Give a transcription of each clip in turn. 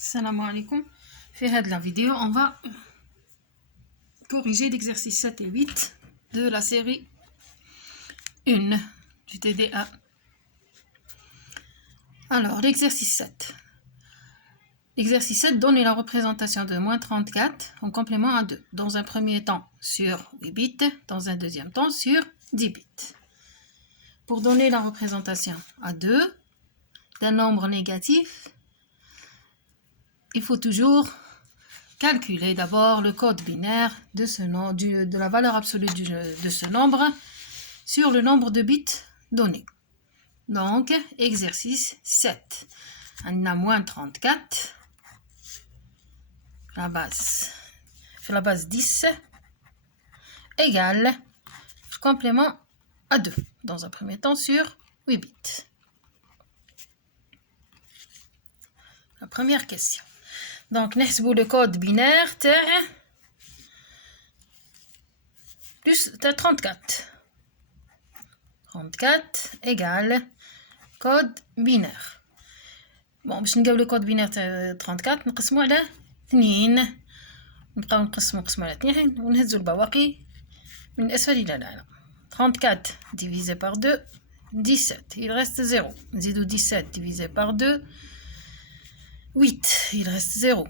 Salam alaikum. Dans la vidéo, on va corriger l'exercice 7 et 8 de la série 1 du TDA. Alors, l'exercice 7. L'exercice 7 donne la représentation de moins 34 en complément à 2. Dans un premier temps sur 8 bits, dans un deuxième temps sur 10 bits. Pour donner la représentation à 2 d'un nombre négatif, il faut toujours calculer d'abord le code binaire de la valeur absolue de ce nombre sur le nombre de bits donné. Donc, exercice 7. On a moins 34, la base 10, égale complément à 2, dans un premier temps sur 8 bits. La première question. Donc, نحسبوا le code binaire plus 34. 34 égale code binaire. Bon, باش نلقاو le code binaire 34 نقسموه على 2. نبقاو نقسمو على 2 ونهزو البواقي من الأسفل إلى الأعلى. 34 divisé par 2, 17. Il reste 0. نزيدو 17 divisé par 2, 8, il reste 0.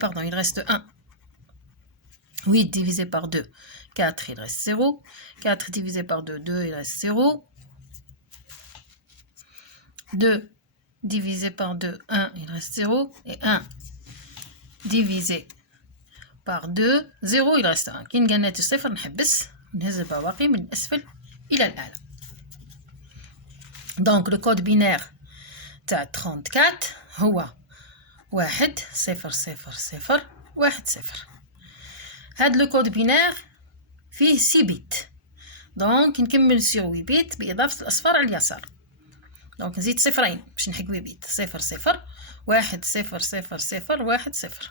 Pardon, il reste 1. 8 divisé par 2, 4, il reste 0. 4 divisé par 2, 2, il reste 0. 2 divisé par 2, 1, il reste 0. Et 1 divisé par 2, 0, il reste 1. كي نقنات الصفر نحبس نهز البواقي من الأسفل إلى الأعلى. Donc le code binaire تاع 34 هو 1 0 0 0 1 0. هاد لو كود بينير فيه 6 بيت، دونك نكمل سيغ 8 بيت بإضافة الأصفار على اليسار. دونك نزيد صفرين باش نحك 8 بيت. 0 0 1 0 0 0 1 0.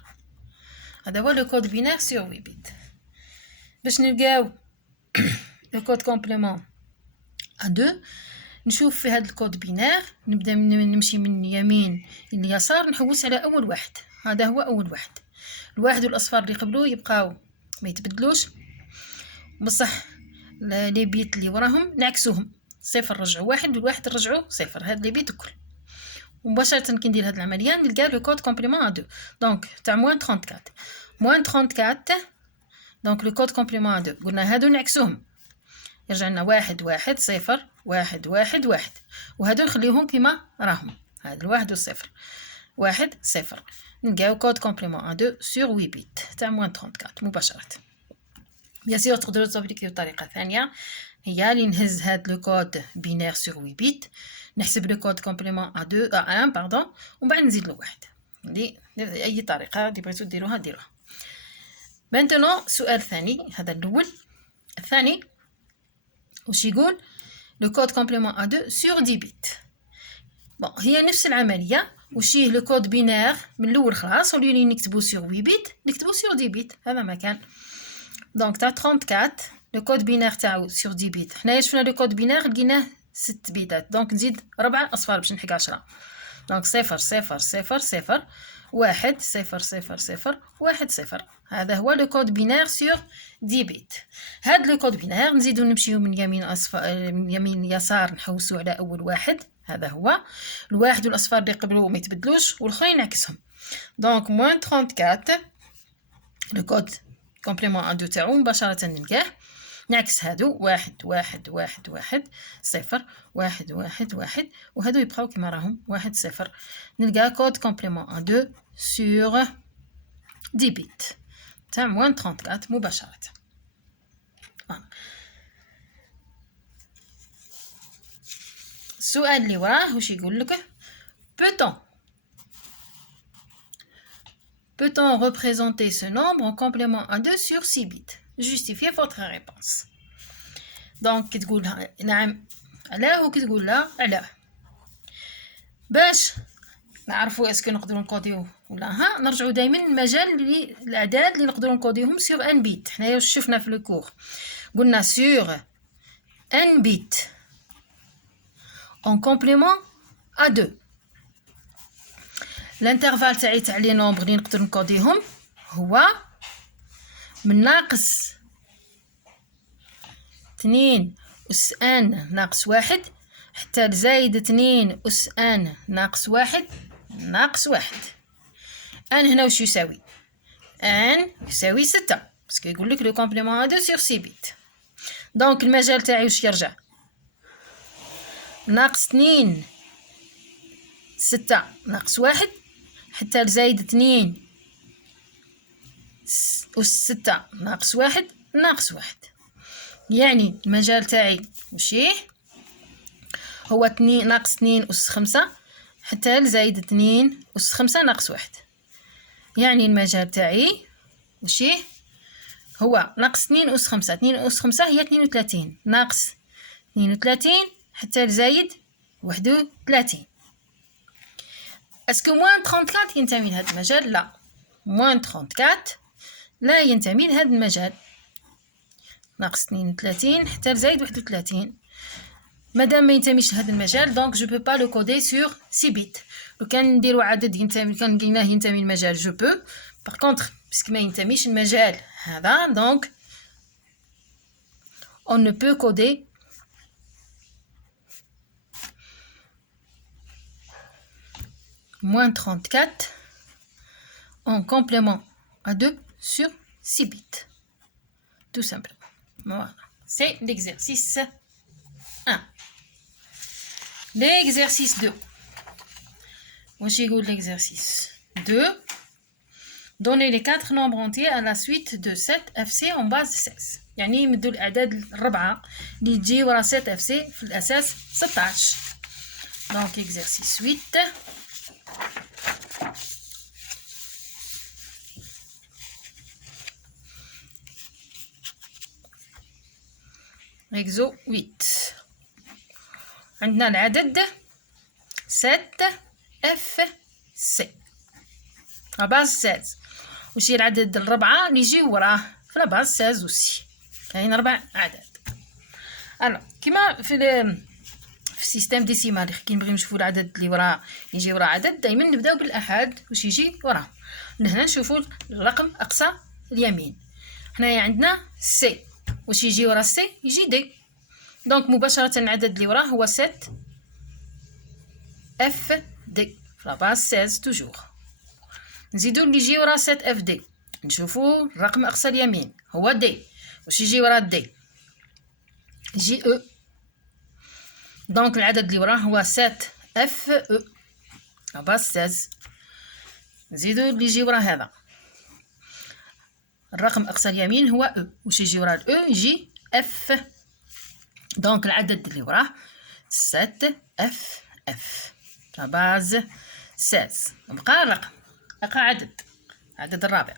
هذا هو لو كود بينير سيغ 8 بيت. باش نلقاو لو كود كومبليمون ا 2 نشوف في هذا الكود بينير، نبدا نمشي من اليمين لليسار نحوس على اول واحد. هذا هو اول واحد. الواحد والاصفار اللي قبلوه يبقاو ما يتبدلوش، بصح لي بيت اللي وراهم نعكسوهم. صفر نرجعوا واحد والواحد نرجعوا صفر. هاد لي بيت الكل مباشره كي ندير هاد العمليه نلقى لو كود كومبليمون ا 2. دونك تاع موان 34 موان 34. دونك لو كود كومبليمون ا 2 قلنا هادو نعكسوهم، يرجع لنا 1 1 0 1 1 1. وهادو نخليوهم كيما راهم، هاد الواحد والصفر 1 0. نلقاو كود كومبليمون ا 2 سور 8 بيت تاع موان 34 مباشرة. بيان سور تقدروا تابليكيو طريقة ثانية، هي اللي نهز هاد لو كود بينير سور 8 بيت، نحسب لو كود كومبليمون ا 2 ا 1 باردون، ومن بعد نزيد له واحد. اي طريقة اللي بغيتو ديروها ديروها. مانتونو سؤال ثاني، هذا الاول. الثاني واش يقول؟ لو كود كومبليمون ا 2 سور 10 بيت. بون هي نفس العمليه، وشيه لو كود بينير من الاول خلاص، ولينا نكتبو سور 8 بيت نكتبو سور 10 بيت. هذا ما كان. دونك تاع 34 لو كود بينير تاعو سور 10 بيت. حنايا شفنا لو كود بينير لقيناه 6 بيتات، دونك نزيد 4 اصفار باش نحك 10. دونك 0 0 0 0 1 0 0 0 1 0. هذا هو لو كود بينير سور 10 بيت. هاد لو كود بينير نزيدو نمشيو من يمين يسار نحوسو على اول واحد. هذا هو الواحد والاصفار اللي قبلو ما يتبدلوش والاخرين نعكسهم. دونك موان 34 لو كود كومبليمون ا 2 تاعو مباشره نلقاه نعكس هادو 1 1 1 1 0 1 1 1 وهادو يبقاو كما راهم 1 0. نلقى كود كومبليمون ا 2 سور 10 بيت تاع موان 34 مباشره. السؤال اللي وراه واش يقول لك؟ Peut-on représenter ce nombre en complément à 2 sur 6 bits? Justifiez votre réponse. Donc كي تقول نعم علاه وكي تقول لا علاه. باش نعرفوا اسكو نقدروا نكوديو ولا ها، نرجعوا دائما للمجال اللي الاعداد اللي نقدروا نكوديوهم سور ان بيت. حنايا واش شفنا في لو كور؟ قلنا سور ان بيت en complément à 2. الانترفال تاع لي نومبر اللي نقدر نكوديهم هو من ناقص 2 أس ان ناقص 1 حتى لزايد 2 أس ان ناقص 1 ناقص 1. ان هنا واش يساوي؟ ان يساوي 6 باسكو يقول لك لو كومبليمون ا 2 سور 6 بيت. دونك المجال تاعي واش يرجع؟ ناقص 2 6 ناقص 1 حتى لزايد 2 أس 6 ناقص 1 ناقص 1. يعني المجال تاعي وشيه هو 2 ناقص 2 أس 5 حتى لزايد 2 أس 5 ناقص 1. يعني المجال تاعي وشيه هو ناقص 2 أس 5. 2 أس 5 هي 32 ناقص 32 حتى لزايد 31. اسكو موان 34 ينتمي لهذا المجال؟ لا، موان 34 لا ينتمي لهذا المجال. ناقص 32 حتى لزايد 31 مادام ما ينتميش لهذا المجال دونك جو بو با لو كودي سور 6 بيت. لو كان نديرو عدد ينتمي، كان قلناه ينتمي المجال جو بو. باغ كونطخ باسكو ما ينتميش المجال هذا دونك اون نو بو كودي moins 34 en complément à 2 sur 6 bits. Tout simplement. Voilà. C'est l'exercice 1. L'exercice 2. Voici l'exercice 2. Donnez les 4 nombres entiers à la suite de 7 FC en base 16. يعني يمدو الأعداد الربعة اللي تجي ورا 7 FC في الأساس 16. Donc exercice 8. Exo 8. عندنا العدد 7 اف سي لا باز 16. وش هي العدد الربعة اللي يجي وراه في لا باز 16 وسي. كاين 4 أعداد. الو كيما في السيستم ديسيمال كي نبغيو نشوفو العدد اللي وراه يجي وراه عدد دائما نبداو بالاحاد واش يجي وراه. هنا نشوفو الرقم اقصى اليمين. حنايا عندنا سي واش يجي ورا سي؟ يجي دي. دونك مباشره العدد اللي وراه هو 7 اف دي في لا باز 16 توجور. نزيدو اللي يجي ورا 7 اف دي نشوفو الرقم اقصى اليمين هو دي. واش يجي ورا دي؟ يجي او. دونك العدد اللي وراه هو 7 اف او لا باز 16. نزيدو اللي يجي ورا هذا الرقم اقصى اليمين هو او. واش يجي ورا الاو؟ يجي اف. دونك العدد اللي وراه 7 اف اف لا باز 16. بقى الرقم، بقى عدد الرابع.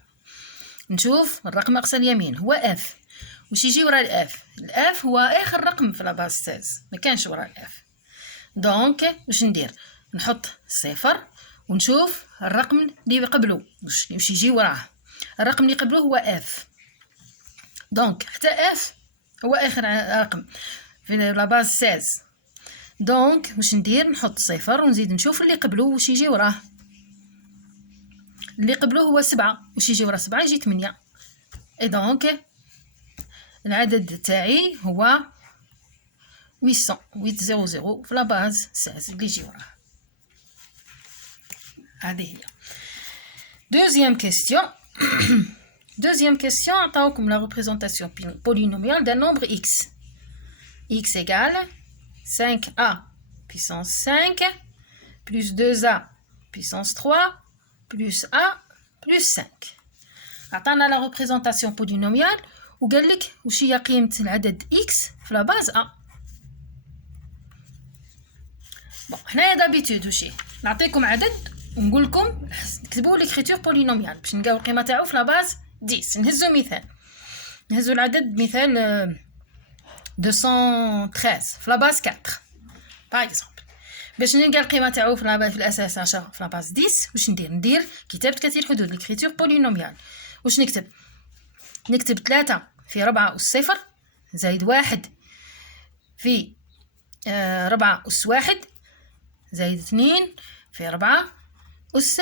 نشوف الرقم اقصى اليمين هو اف. واش يجي ورا الاف؟ الاف هو اخر رقم في لا باز 16 ما كانش ورا الاف. دونك واش ندير؟ نحط صفر ونشوف الرقم اللي قبله واش يجي وراه. الرقم اللي قبله هو اف. دونك حتى اف هو اخر رقم في لا باز 16. دونك واش ندير؟ نحط صفر ونزيد نشوف اللي قبله واش يجي وراه. اللي قبله هو 7. واش يجي ورا 7؟ يجي 8. اي دونك العدد تاعي هو 800 في لا باز 16 اللي يجي وراه. هذه هي. Deuxième question. Deuxième question, عطاوكم la représentation polynomiale d'un nombre x. X égale 5a puissance 5 plus 2a puissance 3 plus a plus 5. عطانا la représentation polynomiale وقال لك واش هي قيمة العدد x في لا باز a. بون حنايا دابيتود واش نعطيكم عدد ونقول لكم كتبوا ليكريتور بولينوميال باش نلقاو القيمه تاعو في لا باز 10. نهزو مثال، نهزو العدد مثال 213 في لا باز 4 باغ اكزومبل. باش نلقى القيمه تاعو في الاساس 10 في لا باز 10 واش ندير كتابه كثير حدود ليكريتور بولينوميال. واش نكتب 3 في 4 أس 0 زائد 1 في 4 أس 1 زائد 2 في 4 أس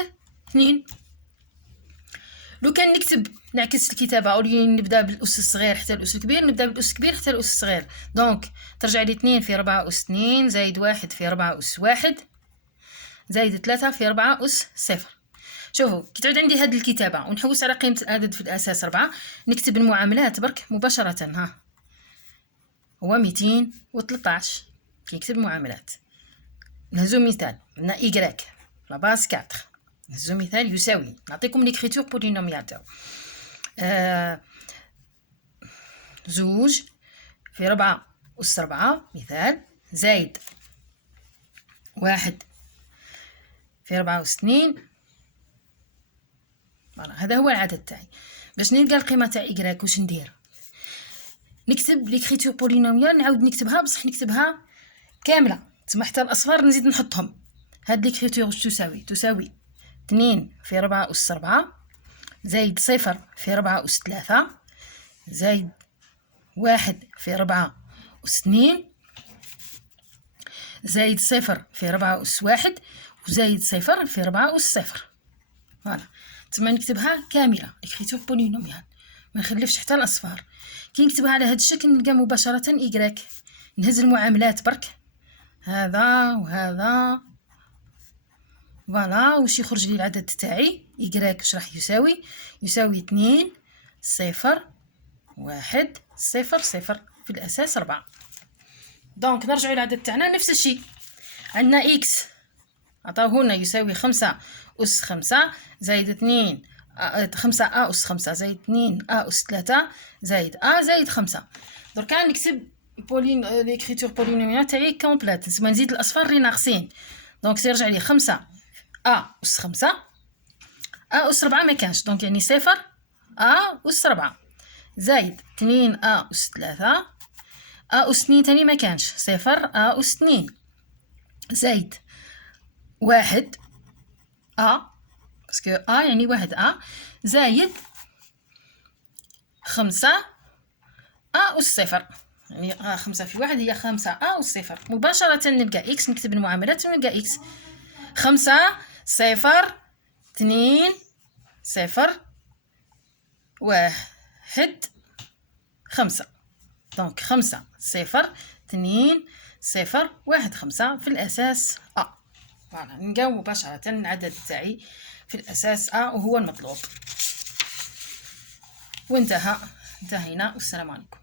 2. لو كان نكتب نعكس الكتابة أو نبدا بالأس الصغير حتى الأس الكبير، نبدا بالأس الكبير حتى الأس الصغير. دونك ترجع لي 2 في 4 أس 2 زايد 1 في 4 أس 1 زايد 3 في 4 أس 0. شوفوا كي تعود عندي هاد الكتابة ونحوس على قيمة العدد في الأساس 4، نكتب المعاملات برك مباشرة. ها هو 213 كي نكتب المعاملات. نهزو مثال، عندنا إيكغيك لا باز 4. نهزو مثال يساوي، نعطيكم ليكريتور بولينوميال تاعو. زوج في 4 أس 4 مثال زايد 1 في 4 أس 2. هذا هو العدد تاعي. باش نلقى القيمة تاع إيكغيك واش ندير؟ نكتب ليكريتور بولينوميال، نعاود نكتبها بصح نكتبها كاملة، تسمى حتى الأصفار نزيد نحطهم. هاد ليكريتور واش تساوي؟ تساوي 2 في 4 أس 4 زايد 0 في 4 أس 3 زايد 1 في 4 أس 2 زايد 0 في 4 أس 1 وزايد 0 في 4 أس 0. فوالا تسمى نكتبها كاملة ليكريتور بولينوميال، ما نخلفش حتى الأصفار. كي نكتبها على هاد الشكل نلقى مباشرة إيكغيك. نهز المعاملات برك، هذا وهذا. فوالا واش يخرج لي العدد تاعي إيكغيك واش راح يساوي؟ يساوي 2 0 1 0 0 في الأساس 4. دونك نرجعوا للعدد تاعنا نفس الشيء. عندنا إكس عطاوهولنا يساوي 5 أس 5 زايد 2 5 أس 5 زايد 2 أس 3 زايد زايد 5. دركا نكتب ليكريتور بولينوميال تاعي كومبليت، نسمى نزيد الأصفار اللي ناقصين. دونك ترجع لي 5 أس 5 أس 4 ما كانش، دونك يعني 0 أس 4 زايد 2 أس 3 أس 2 تاني ما كانش، 0 أس 2 زايد 1 باسكو يعني 1 زايد 5 أس 0، يعني 5 في 1 هي 5 أس 0. مباشرة نلقى إكس، نكتب المعاملات ونلقى إكس 5 0 2 0 1 5. دونك 5 0 2 0 1 5 في الأساس فوالا نلقاو مباشرة العدد تاعي في الأساس وهو المطلوب. وانتهينا والسلام عليكم.